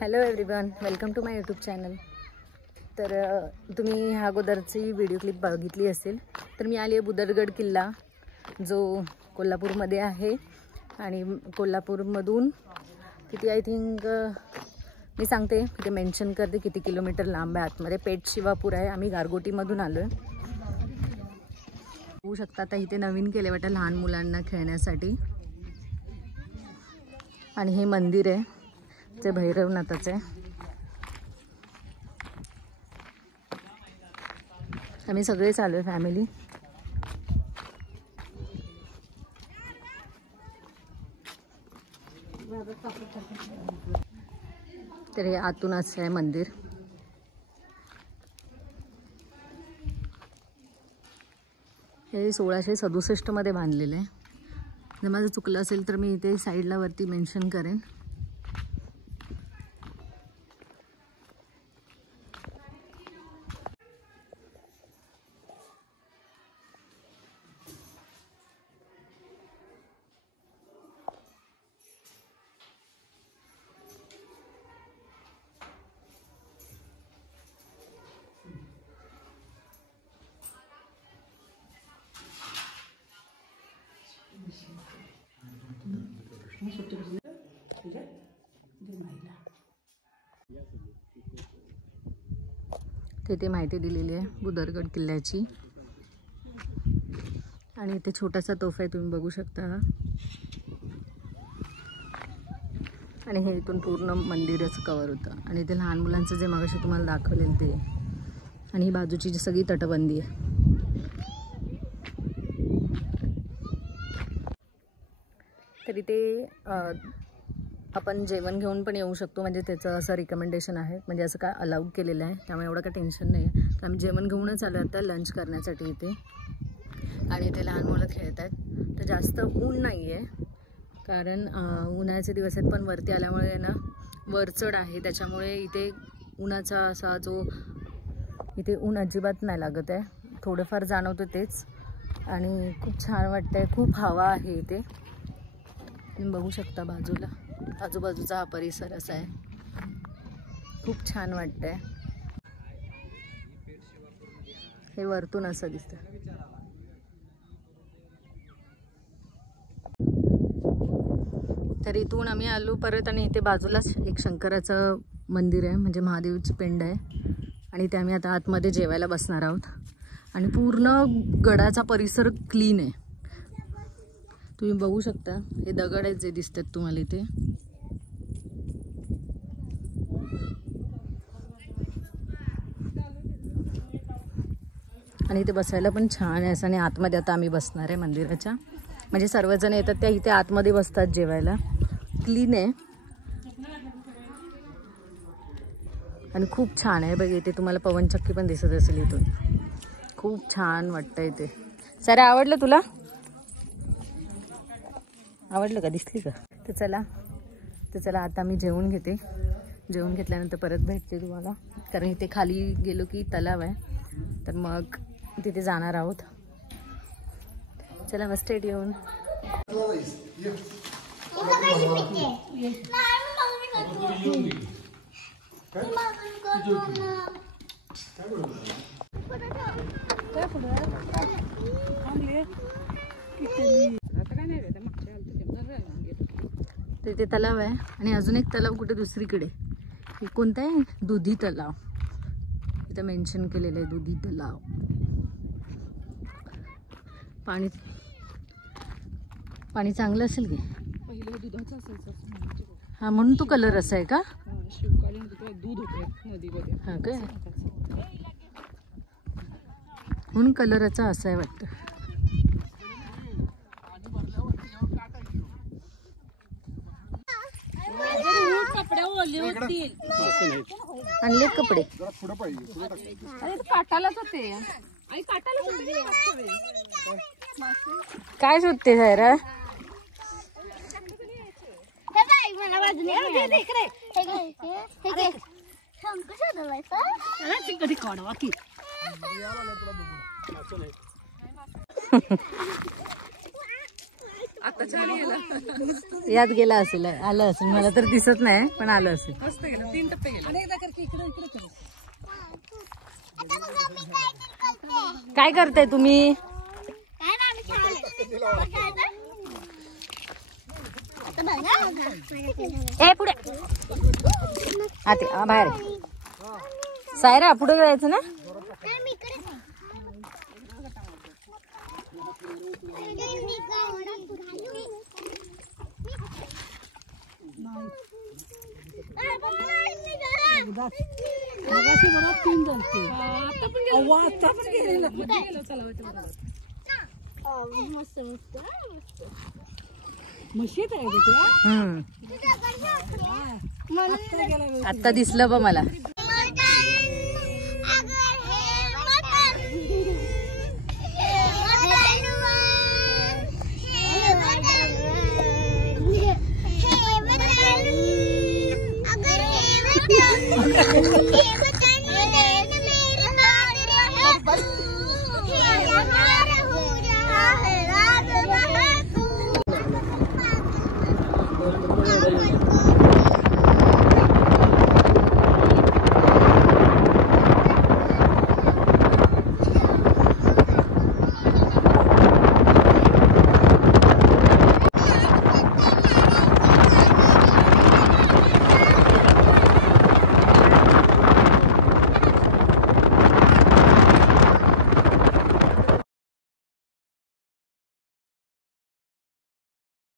Hello everyone, welcome to my YouTube channel. तर तुम्ही ह्या अगोदरची व्हिडिओ क्लिप बघितली असेल। तर मी आली आहे बुदरगड किल्ला, जो कोल्हापूरमध्ये आहे। आणि कोल्हापूरमधून किती आय थिंक मी सांगते, तिथे मेन्शन करते किती किलोमीटर लांब आहे आतमध्ये। पेठ शिवापूर आहे। आम्ही गारगोटीमधून आलो आहे। होऊ शकतं आता इथे नवीन केले वाटतं लहान मुलांना खेळण्यासाठी। आणि हे मंदिर आहे ते भैरवनाथाचे आहे। आम्ही सगळे चालू आहे फॅमिली। तर हे आतून असं आहे मंदिर। हे 1667 मध्ये बांधलेले आहे। जर माझं चुकलं असेल तर मी इथे साईडला वरती मेन्शन करेन। तिथे माहिती दिलेली आहे बुदरगड किल्ल्याची। आणि इथे छोटासा तोफा आहे, तुम्ही बघू शकता। आणि हे इथून पूर्ण मंदिरच कव्हर होतं। आणि इथे लहान मुलांचं जे मगाशी तुम्हाला दाखवलेलं ते। आणि ही बाजूची जी सगळी तटबंदी आहे। तर इथे आपण जेवण घेऊन पण येऊ शकतो, म्हणजे त्याचं असं रिकमेंडेशन आहे। म्हणजे असं काय अलाउड केलेलं आहे, त्यामुळे एवढं काय टेन्शन नाही आहे। तर आम्ही जेवण घेऊनच आलो आता लंच करण्यासाठी इथे। आणि इथे लहान मुलं खेळत आहेत। तर जास्त ऊन नाही आहे, कारण उन्हाळ्याचे दिवस आहेत। पण वरती आल्यामुळे ना वरचढ आहे, त्याच्यामुळे इथे उन्हाचा असा जो इथे ऊन अजिबात नाही लागत आहे। थोडंफार जाणवतं तेच। आणि खूप छान वाटतंय, खूप हवा आहे इथे। तुम्ही बघू शकता बाजूला, आजूबाजूचा हा परिसर असा आहे। खूप छान वाटतंय। हे वरतून असं दिसतं। तर इथून आम्ही आलो परत। आणि इथे बाजूलाच एक शंकराचं मंदिर आहे, म्हणजे महादेवची पिंड आहे। आणि ते आम्ही आता आतमध्ये जेवायला बसणार आहोत। आणि पूर्ण गडाचा परिसर क्लीन आहे, तुम्ही बघू शकता। हे दगड आहेत जे दिसतात तुम्हाला इथे। आणि इथे बसायला पण छान आहे असं। आणि आतमध्ये आता आम्ही बसणार आहे मंदिराच्या, म्हणजे सर्वजण येतात त्या इथे आतमध्ये बसतात जेवायला। क्लीन आहे आणि खूप छान आहे। बघ इथे तुम्हाला पवनचक्की पण दिसत असेल इथून। खूप छान वाटतं इथे। सारे आवडलं तुला? आवडलं का? दिसली का? तर चला आता मी जेवून घेते। जेवून घेतल्यानंतर परत भेटते तुम्हाला, कारण इथे खाली गेलो की तलाव आहे, तर मग तिथे जाणार आहोत। चला मस्त येऊन। तिथे तलाव आहे। आणि अजून एक तलाव कुठे दुसरीकडे, हे कोणतं आहे? दुधी तलाव इथं मेन्शन केलेलं आहे, दुधी तलाव। पाणी चांगलं असेल की? पहिलं दुधाचं असायचं। हा, म्हणून तो कलर असा आहे का? शिवकालीन दूध होतं नदीमध्ये। हा काय, म्हणून कलरचा असा आहे वाटतं। आणलेत कपडे? काय शोधते सायरा? आता छान गेला. यात गेला असेल, आलं असेल, मला तर दिसत नाही पण आलं असेल. मस्त गेला, 3 टप्पे गेले. काय करताय तुम्ही? ए पुढे आते बाहेर. सायरा पुढे जायचं ना. आता दिसलं बा मला.